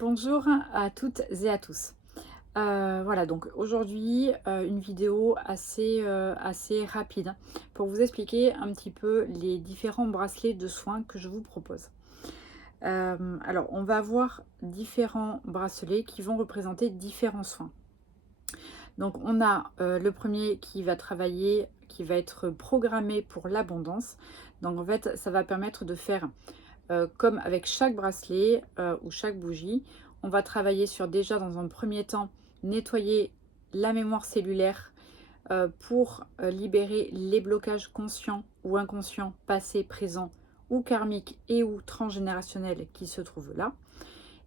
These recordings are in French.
Bonjour à toutes et à tous. Voilà, donc aujourd'hui, une vidéo assez rapide pour vous expliquer un petit peu les différents bracelets de soins que je vous propose. Alors, on va avoir différents bracelets qui vont représenter différents soins. Donc, on a le premier qui va travailler, qui va être programmé pour l'abondance. Donc, en fait, ça va permettre de faire comme avec chaque bracelet ou chaque bougie, on va travailler sur déjà dans un premier temps nettoyer la mémoire cellulaire pour libérer les blocages conscients ou inconscients, passés, présents ou karmiques et ou transgénérationnels qui se trouvent là.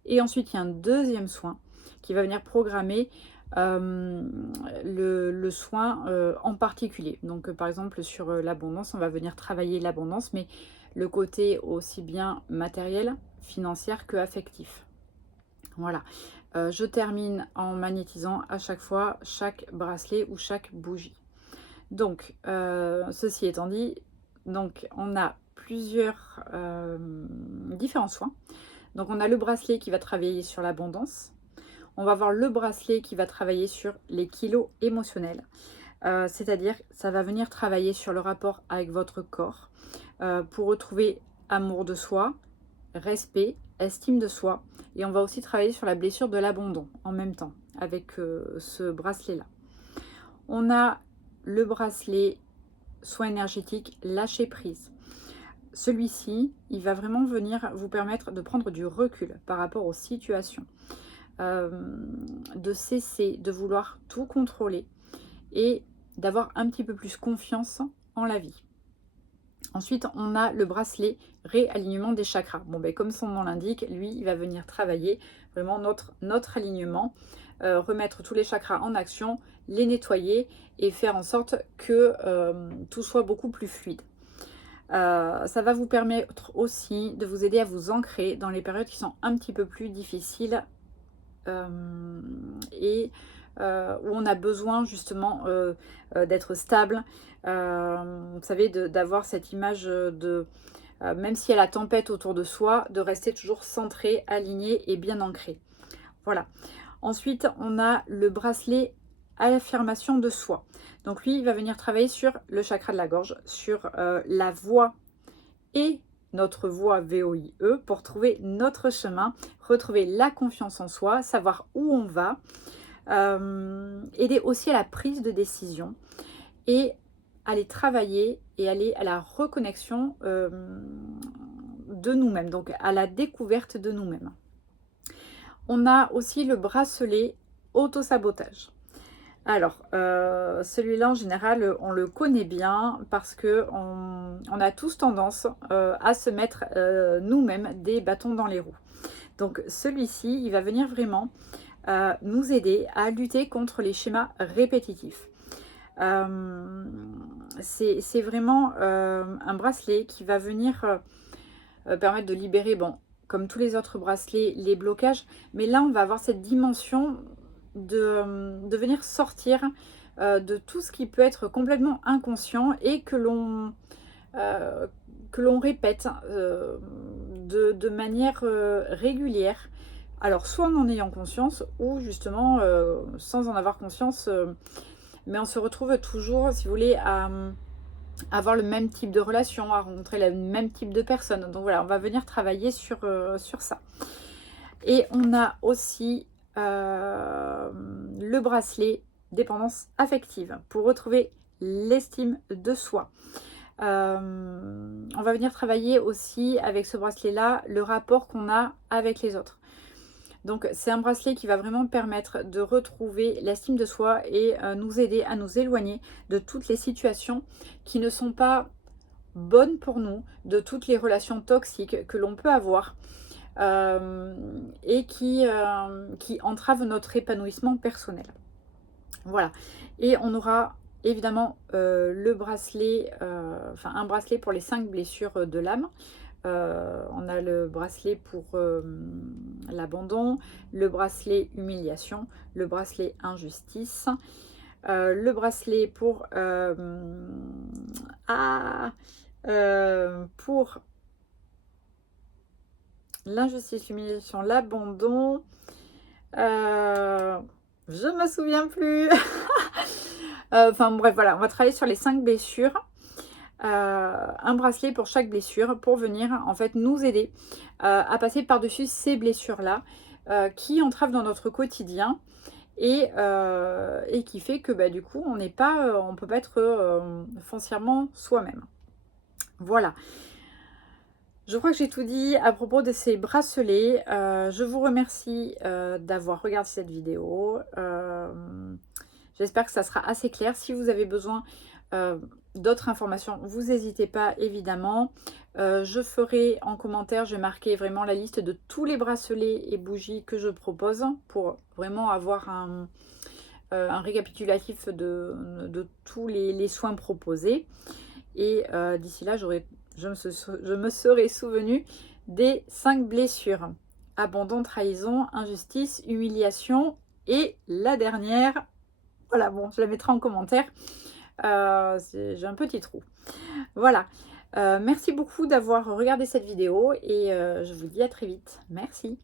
Et ensuite, il y a un deuxième soin qui va venir programmer le soin en particulier. Donc, par exemple, sur l'abondance, on va venir travailler l'abondance, mais le côté aussi bien matériel, financier que affectif. Voilà. Je termine en magnétisant à chaque fois chaque bracelet ou chaque bougie. Donc, ceci étant dit, donc on a plusieurs différents soins. Donc, on a le bracelet qui va travailler sur l'abondance. On va avoir le bracelet qui va travailler sur les kilos émotionnels. C'est-à-dire, ça va venir travailler sur le rapport avec votre corps pour retrouver amour de soi, respect, estime de soi. Et on va aussi travailler sur la blessure de l'abandon en même temps avec ce bracelet-là. On a le bracelet soin énergétique lâcher prise. Celui-ci, il va vraiment venir vous permettre de prendre du recul par rapport aux situations, euh, de cesser de vouloir tout contrôler et d'avoir un petit peu plus confiance en la vie. Ensuite, on a le bracelet réalignement des chakras. Bon, ben, comme son nom l'indique, lui, il va venir travailler vraiment notre alignement, remettre tous les chakras en action, les nettoyer et faire en sorte que tout soit beaucoup plus fluide. Ça va vous permettre aussi de vous aider à vous ancrer dans les périodes qui sont un petit peu plus difficiles et où on a besoin justement d'être stable. Vous savez, d'avoir cette image de, même s'il y a la tempête autour de soi, de rester toujours centré, aligné et bien ancré. Voilà. Ensuite, on a le bracelet à l'affirmation de soi. Donc lui, il va venir travailler sur le chakra de la gorge, sur la voix et notre voix VOIE pour trouver notre chemin, retrouver la confiance en soi, savoir où on va, aider aussi à la prise de décision et aller travailler et aller à la reconnexion de nous-mêmes, donc à la découverte de nous-mêmes. On a aussi le bracelet auto-sabotage. Alors, celui-là, en général, on le connaît bien parce que on a tous tendance à se mettre nous-mêmes des bâtons dans les roues. Donc, celui-ci, il va venir vraiment nous aider à lutter contre les schémas répétitifs. C'est vraiment un bracelet qui va venir permettre de libérer, bon, comme tous les autres bracelets, les blocages. Mais là, on va avoir cette dimension de venir sortir de tout ce qui peut être complètement inconscient et euh, que l'on répète de manière régulière. Alors, soit en ayant conscience, ou justement sans en avoir conscience, mais on se retrouve toujours, si vous voulez, à avoir le même type de relation, à rencontrer le même type de personne. Donc voilà, on va venir travailler sur ça. Et on a aussi le bracelet dépendance affective pour retrouver l'estime de soi. On va venir travailler aussi avec ce bracelet-là le rapport qu'on a avec les autres. Donc c'est un bracelet qui va vraiment permettre de retrouver l'estime de soi et nous aider à nous éloigner de toutes les situations qui ne sont pas bonnes pour nous, de toutes les relations toxiques que l'on peut avoir et qui entravent notre épanouissement personnel. Voilà. Et on aura évidemment le bracelet, enfin un bracelet pour les 5 blessures de l'âme. On a le bracelet pour l'abandon, le bracelet humiliation, le bracelet injustice, le bracelet pour l'injustice, l'humiliation, l'abandon. Je me souviens plus. Enfin bref, voilà, on va travailler sur les 5 blessures. Un bracelet pour chaque blessure pour venir en fait nous aider à passer par-dessus ces blessures-là qui entravent dans notre quotidien et qui fait que bah, du coup on n'est pas, on peut pas être foncièrement soi-même. Voilà. Je crois que j'ai tout dit à propos de ces bracelets. Je vous remercie d'avoir regardé cette vidéo. J'espère que ça sera assez clair. Si vous avez besoin d'autres informations, vous n'hésitez pas évidemment. Je ferai en commentaire, je vais marquer vraiment la liste de tous les bracelets et bougies que je propose pour vraiment avoir un récapitulatif de tous les soins proposés. Et d'ici là, je me serai souvenu des 5 blessures. Abandon, trahison, injustice, humiliation et la dernière. Voilà, bon, je la mettrai en commentaire. J'ai un petit trou. Voilà. Merci beaucoup d'avoir regardé cette vidéo et je vous dis à très vite. Merci.